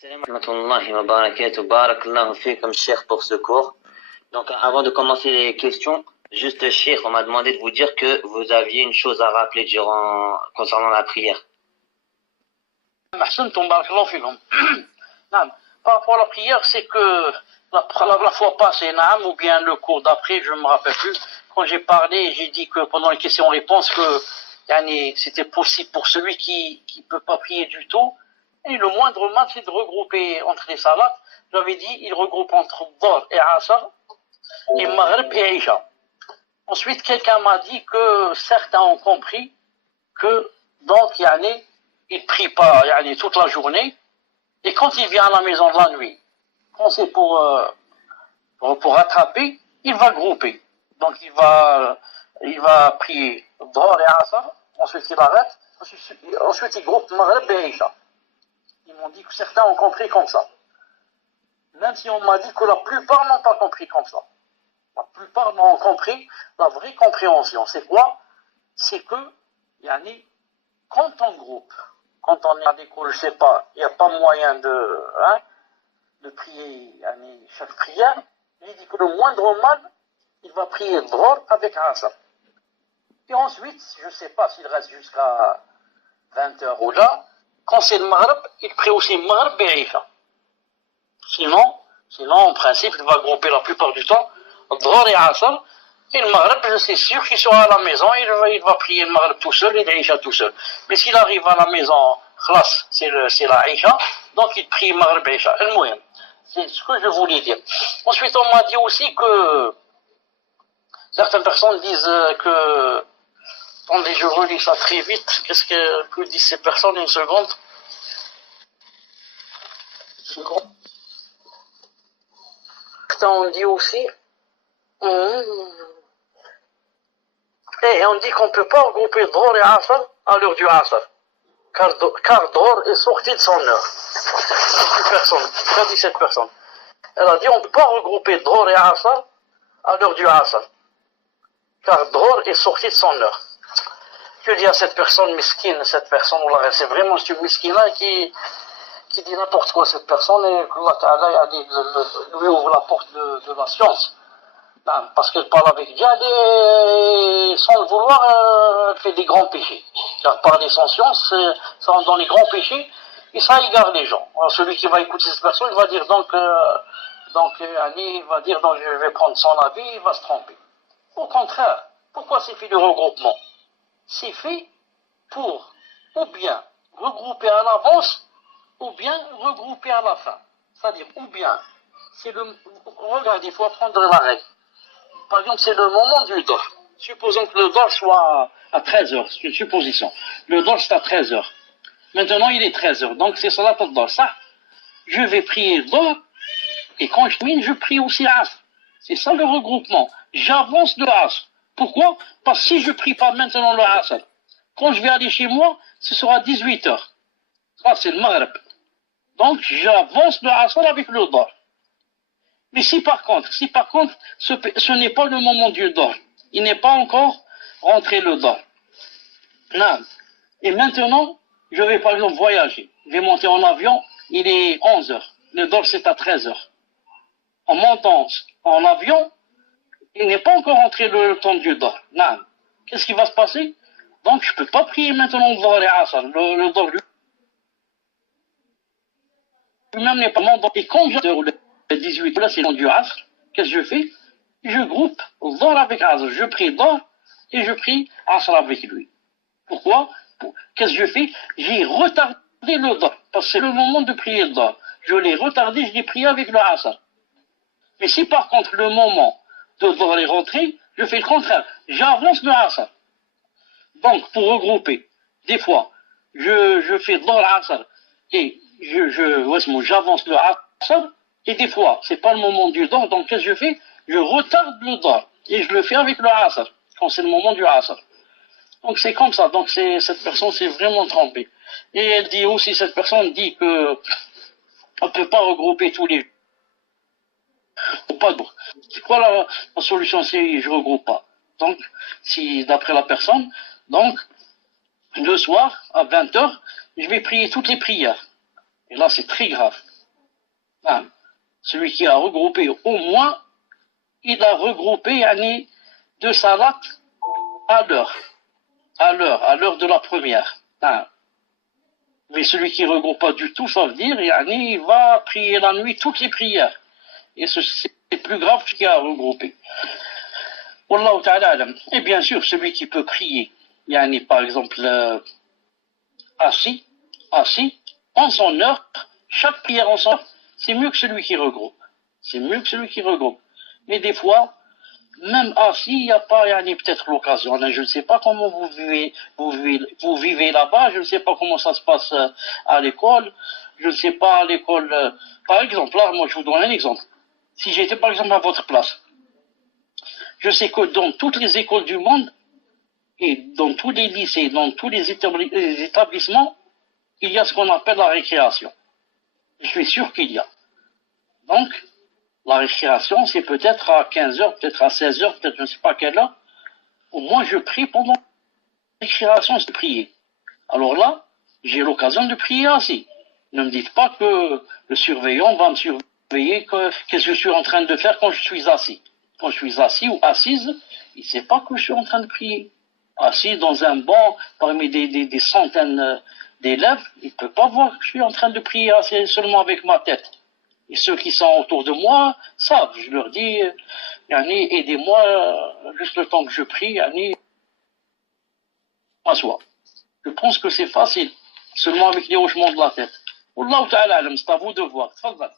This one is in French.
Salam rahmatullahi wa barakatuh. Barakallahu fikum, Cheikh, pour ce cours. Donc, avant de commencer les questions, juste, Cheikh, on m'a demandé de vous dire que vous aviez une chose à rappeler concernant la prière. أحسنتم بارك الله فيكم. نعم. Par rapport à la prière, c'est que la fois passée, naam, ou bien le cours d'après, je ne me rappelle plus, quand j'ai parlé, j'ai dit que pendant les questions-réponses, que c'était possible pour celui qui ne peut pas prier du tout. Et le moindre mal, c'est de regrouper entre les salats. J'avais dit, il regroupe entre Dhuhr et Asr, et Maghrib et Isha. Ensuite, quelqu'un m'a dit que certains ont compris que, donc, il prie pas toute la journée, et quand il vient à la maison de la nuit, quand c'est pour rattraper, il va grouper. Donc il va prier Dhuhr et Asr, ensuite il arrête, ensuite il groupe Maghrib et Isha. Ils m'ont dit que certains ont compris comme ça. Même si on m'a dit que la plupart n'ont pas compris comme ça. La plupart n'ont compris la vraie compréhension. C'est quoi? C'est que, quand on groupe, quand on est à l'école, je sais pas, il n'y a pas moyen de prier chaque prière, il dit que le moindre mal, il va prier Dhuhr avec Asr. Et ensuite, je ne sais pas s'il reste jusqu'à 20h ou là, quand c'est le Maghrib, il prie aussi Maghrib et Isha. Sinon, en principe, il va grouper la plupart du temps Dhuhr et Asr. Et le Maghrib, je suis sûr qu'il sera à la maison, il va prier le Maghrib tout seul et l'Isha tout seul. Mais s'il arrive à la maison, khlas, c'est la Isha, donc il prie Maghrib et Isha. C'est ce que je voulais dire. Ensuite, on m'a dit aussi que certaines personnes disent que... Attendez, je relis ça très vite. Qu'est-ce que disent ces personnes? Une seconde. On dit aussi... Et on dit qu'on ne peut pas regrouper Dhuhr et Asr à l'heure du Asr. Car Dhuhr est sorti de son heure. Ça dit cette personne. Elle a dit on ne peut pas regrouper Dhuhr et Asr à l'heure du Asr. Car Dhuhr est sorti de son heure. Je dis à cette personne miskine, c'est vraiment ce miskine-là qui dit n'importe quoi, cette personne, et Allah Ta'ala a dit, lui ouvre la porte de la science. Parce qu'elle parle avec Dieu, et sans le vouloir, elle fait des grands péchés. Car parler sans science, ça rentre dans les grands péchés, et ça égare les gens. Alors, celui qui va écouter cette personne, il va dire il va dire je vais prendre son avis, il va se tromper. Au contraire, pourquoi c'est fait le regroupement? C'est fait pour ou bien regrouper à l'avance, ou bien regrouper à la fin. C'est-à-dire, ou bien, regardez, il faut apprendre la règle. Par exemple, c'est le moment du Dhuhr. Supposons que le Dhuhr soit à 13h, c'est une supposition. Le Dhuhr c'est à 13h. Maintenant, il est 13h, donc c'est Salat al-Dhuhr. Ça, je vais prier Dhuhr, et quand je termine, je prie aussi Asr. C'est ça le regroupement. J'avance le Asr. Pourquoi? Parce que si je ne prie pas maintenant le Asr, quand je vais aller chez moi, ce sera 18h. Ça, c'est le Maghrib. Donc, j'avance le Asr avec le Dhuhr. Mais si par contre, ce n'est pas le moment du Dhuhr, il n'est pas encore rentré le Dhuhr. Non. Et maintenant, je vais par exemple voyager. Je vais monter en avion, il est 11h. Le Dhuhr, c'est à 13h. En montant en avion, il n'est pas encore rentré le temps du Dhuhr. Non. Qu'est-ce qui va se passer? Donc, je ne peux pas prier maintenant Dhuhr et Asr. Le Dhuhr lui-même n'est pas montant. Et quand je le 18, là, c'est le temps du Asr, qu'est-ce que je fais? Je groupe Dhuhr avec Asr. Je prie Dhuhr et je prie Asr avec lui. Pourquoi? Qu'est-ce que je fais? J'ai retardé le Dhuhr. Parce que c'est le moment de prier le Dhuhr. Je l'ai retardé, je l'ai prié avec le Asr. Mais si par contre le moment de Dhuhr est rentré, je fais le contraire. J'avance le Asr. Donc, pour regrouper, des fois, je fais Dhuhr Asr et j'avance le Asr, et des fois, c'est pas le moment du Dhuhr, donc qu'est-ce que je fais? Je retarde le Dhuhr et je le fais avec le Asr, quand c'est le moment du Asr. Donc c'est comme ça, donc cette personne s'est vraiment trompée. Et elle dit aussi, cette personne dit que on ne peut pas regrouper tous les jours. Pas d'eau. C'est quoi la solution si je ne regroupe pas? Donc, si d'après la personne, donc, le soir, à 20h, je vais prier toutes les prières. Et là, c'est très grave. Hein. Celui qui a regroupé au moins, il a regroupé yani, 2 salats à l'heure. À l'heure de la première. Hein. Mais celui qui ne regroupe pas du tout, ça veut dire yani, il va prier la nuit toutes les prières. Et c'est plus grave qu'il a regroupé. Wallahu ta'ala alam. Et bien sûr, celui qui peut prier, yani, par exemple, assis, en son heure, chaque prière en son heure, c'est mieux que celui qui regroupe. C'est mieux que celui qui regroupe. Mais des fois, même assis, il n'y a pas yani, peut-être l'occasion. Je ne sais pas comment vous vivez là-bas, je ne sais pas comment ça se passe à l'école, je ne sais pas à l'école. Par exemple, là, moi je vous donne un exemple. Si j'étais par exemple à votre place, je sais que dans toutes les écoles du monde, et dans tous les lycées, dans tous les établissements, il y a ce qu'on appelle la récréation. Je suis sûr qu'il y a. Donc, la récréation, c'est peut-être à 15 heures, peut-être à 16 heures, peut-être je ne sais pas quelle heure. Au moins, je prie pendant la récréation, c'est prier. Alors là, j'ai l'occasion de prier assis. Ne me dites pas que le surveillant va me surveiller, qu'est-ce que je suis en train de faire quand je suis assis. Quand je suis assis ou assise, il ne sait pas que je suis en train de prier. Assis dans un banc, parmi des centaines d'élèves, il ne peut pas voir que je suis en train de prier assis seulement avec ma tête. Et ceux qui sont autour de moi savent. Je leur dis, yani, aidez-moi juste le temps que je prie, yani, m'assois. Je pense que c'est facile, seulement avec les hochements de la tête. Wallahu ta'ala alam, c'est à vous de voir. Tfadal.